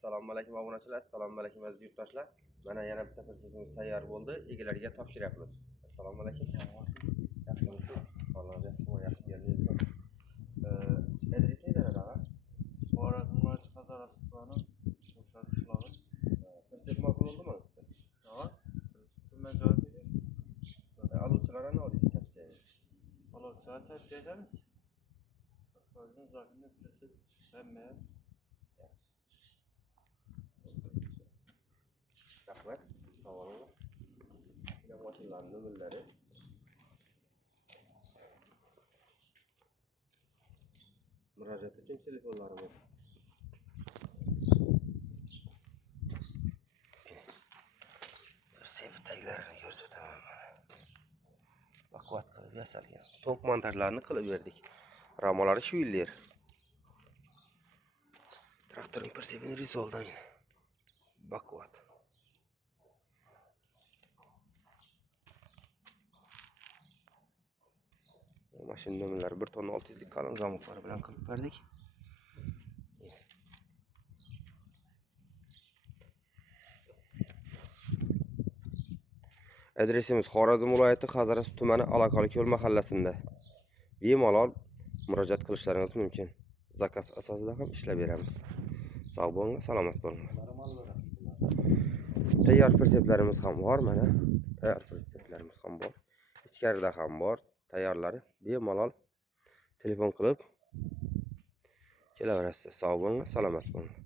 Assalomu alaykum obunachilar, assalomu alaykum aziz yurtdoshlar. Mana yana bitta fursatimiz tayyor bo'ldi. Egalariga topshiryapmiz. Assalomu alaykum. Yaxshimisiz? Allohga shukr, yaxshi keldingiz. Adres neydi daga? Xorazm viloyati Hazorasi tumani O'shar qishlog'i. Fursat ma'qul bo'ldimi sizga? Ha? Bundan javob bering. Aluvchilarni oldingiz tavsiyangiz. Oluvchilar tavsiya etamiz. Xorazm zakini fursat hamma. Rahmat. Sağ olun. Yine maşinlerin nömrleri. Müracaat için telefonlarımız. Sevtaylarını gösteremem bana. Bakvat kılıp yasalgan. Tok montajlarını kılıp verdik. Ramaları şu iller. Traktörün persevini rizoldan yine. Bakvat. Maşın nömrələri 1 ton 600'lik kalın zamokları bilen kılıp verdik. Adresimiz Xorazm viloyati Hazorasi tumani Alaqalıko'l mahallasida. Bemalol murojaat qilishlaringiz mumkin. Zakaz asosida ham ishlab beramiz. Sog' bo'ling, salomat bo'ling. Tayyor perseplarimiz ham bor mana. Tayyor perseplarimiz ham bor. Ichkarida ham bor. Tayyorlari bemalol telefon qilib kelaverasiz. Sog' bo'ling, salomat bo'ling.